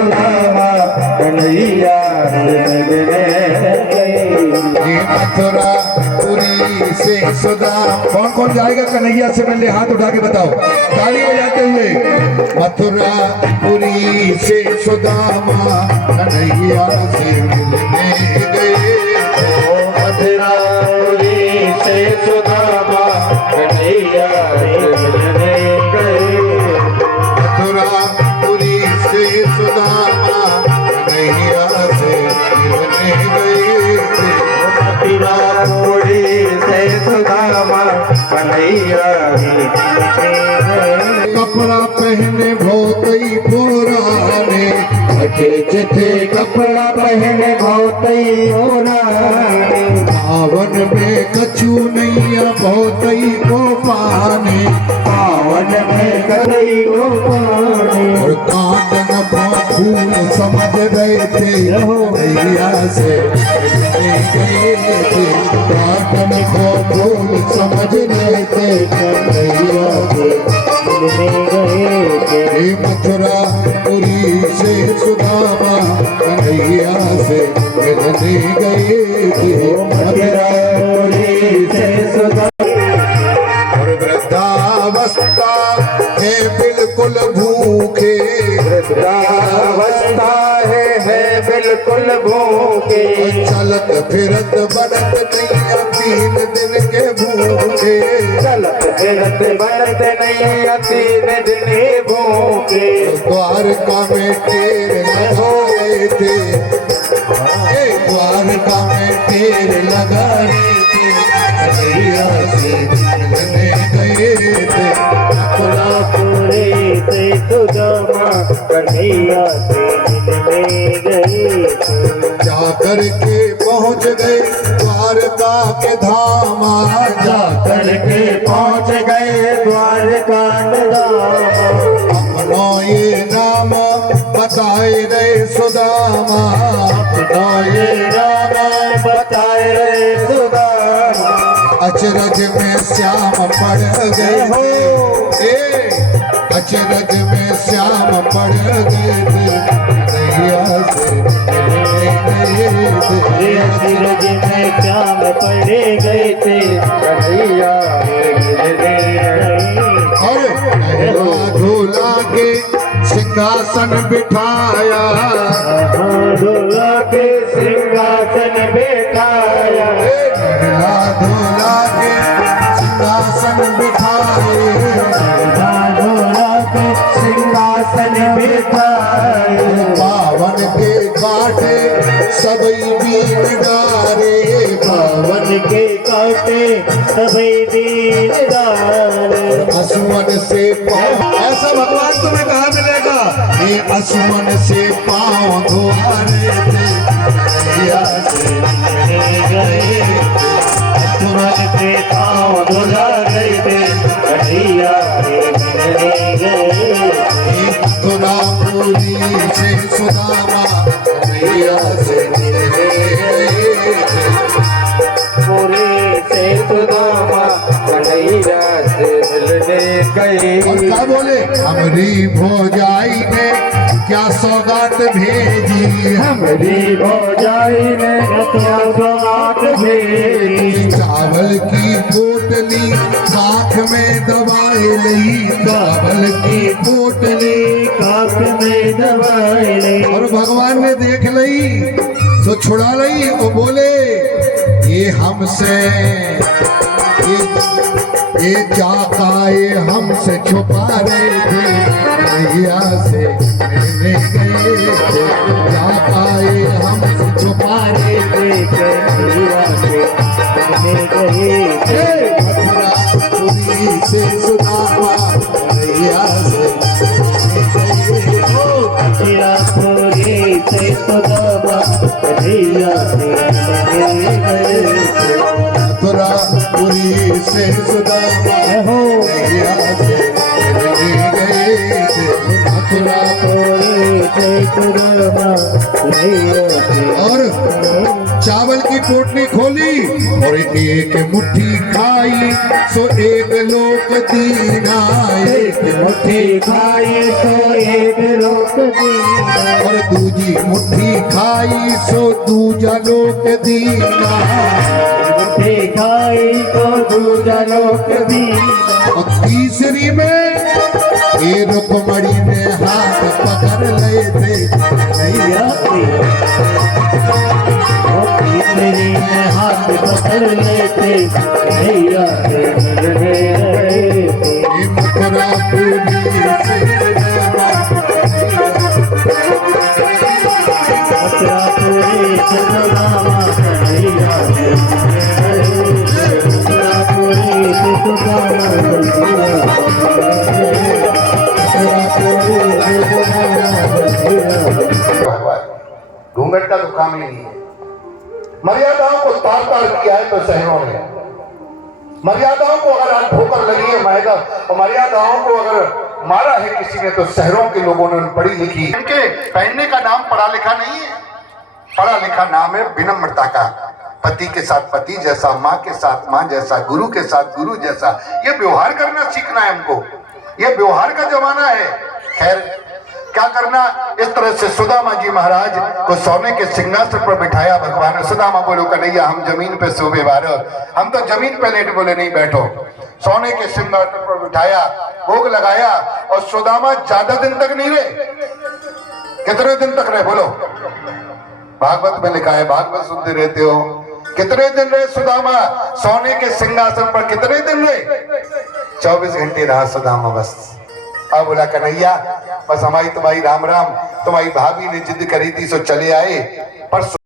सुदामा कन्हैया मथुरा पुरी से सुदामा। कौन कौन जाएगा कन्हैया से मिलने? हाथ उठा के बताओ ताली बजाते हुए। मथुरा पुरी से सुदामा कन्हैया से मिलने गए। मथुरा पुरी से सुदामा कन्हैया मिलने गए। मथुरा पुरी से सुदामा कन्हैया से मिलने गए। मथुरा पुरी से सुदामा कन्हैया कपड़ा पहने भोतई पुराने, छठे छठे कपड़ा पहने भोतई पुराने। पावन में कछु नैया भोतई को पाने। पावन में करई को पाने। और कांदन फूल समझ रहे थे भैया से मिलने गए थे। कांदन को फूल समझ रहे थे भैया से मिलने गए थे। मथुरा पुरी से सुदामा कन्हैया से मिलने गए थे। मथुरा पुरी से सुदामा। और वृद्धावस्था है बिल्कुल भूखे। वृद्धावस्था है बिल्कुल भूखे। चलत फिरत बनत नहीं 3 दिन के भूखे। चलत फिरत बनत नहीं 3 दिन भूखे। द्वारका में टेर लगाए थे। द्वारका में टेर लगाए थे कन्हैया से मिलने गए थे। मथुरा पुरी से सुदामा कन्हैया से मिलने गए थे। जाकर के पहुँच गए द्वारका के धामा। जाकर के पहुँच गए द्वारका धाम। अपना ये नाम बताए रहे सुदामा। अपना ये नाम बताए रे सुदामा। अचरज में श्याम पड़ गए हो। अचरज में श्याम पड़ गए थे कन्हैया से मिलने गए थे। अचरज में श्याम पड़े गए थे कन्हैया मिलने गए। और झूला के सिंहासन बिठाया। झूला के सिंहासन बिठाया। झूला के सिंहासन बिठाए। झूला के सिंहासन बिठाए। पावन के काटे सबई बीन डारे। पावन के काटे सभी दीन डारे। असुमन से ऐसा भगवान तुम्हें कहाँ मिलेगा? ये असुमन से पाँव धोआरे थे कन्हैया से मिलने गए थे। तुरंत से पाँव धुला गए थे कन्हैया मिलने गए। मथुरा पुरी से सुदामा कन्हैया से मिलने गए थे। पुरी से सुदामा कन्हैया से मिलने गए। और क्या बोले? हमरी भौजाई ने क्या सौगात भेजी। हमरी भौजाई ने क्या सौगात भेजी। चावल की पोटली काख में दबाए ली। चावल की पोटली काख में दबाए ली। और भगवान ने देख ली तो छुड़ा ली। वो बोले ये हमसे ये चाका ये हमसे छुपा रहे थे कन्हैया से मिलने गए थे। चाका ये हमसे छुपा रहे थे कन्हैया से मिलने गए थे। मथुरा पुरी से सुदामा कन्हैया से मथुरा पुरी से सुदामा कन्हैया से मिलने गए थे। मथुरा पुरी से सुदामा कन्हैया से मिलने गए थे। मथुरा पुरी से सुदामा कन्हैया से और चावल की पोटली खोली और एक मुट्ठी खाई सो एक लोक दीना। एक मुट्ठी खाई सो एक लोक दीना। और दूजी मुट्ठी खाई सो दूजा लोक दीना। मुट्ठी खाई तो दूजा लोक दीना। और तीसरी में ये रुकमणी ने हाथ पकड़ ले थे नैया की। तीसरी ने हाथ पकड़ लेते नैया से मिलने गए थे। ये मथुरापुरी से मथुरापुरी से सुदामा कन्हैया से मिलने गए थे। मथुरापुरी से सुदामा कन्हैया से मिलने गए थे। मथुरापुरी से सुदामा कन्हैया। घूंघट का तो काम ही नहीं है। मर्यादाओं को तार तार किया है तो शहरों ने। मर्यादाओं को अगर आज ठोकर लगी है मर्यादाओं को अगर मारा है किसी ने तो शहरों के लोगों ने पढ़ी लिखी। इनके पहनने का नाम पढ़ा लिखा नहीं है, पढ़ा लिखा नाम है विनम्रता का। पति के साथ पति जैसा, माँ के साथ माँ जैसा, गुरु के साथ गुरु जैसा, ये व्यवहार करना सीखना है हमको। ये व्यवहार का जमाना है। खैर क्या करना, इस तरह से सुदामा जी महाराज को सोने के सिंहासन पर बिठाया भगवान ने। सुदामा बोलो कन्हैया हम जमीन पे सोबे बारो, हम तो जमीन पे लेट बोले नहीं बैठो। सोने के सिंहासन पर बिठाया, भोग लगाया और सुदामा ज्यादा दिन तक नहीं रहे। कितने दिन तक रहे बोलो? भागवत में लिखा है, भागवत सुनते रहते हो। कितने दिन रहे सुदामा सोने के सिंहासन पर? कितने दिन रहे? 24 घंटे रहा सुदामा बस। अब बोला कन्हैया बस हमारी तुम्हारी राम राम, तुम्हारी भाभी ने जिद करी थी सो चले आए। पर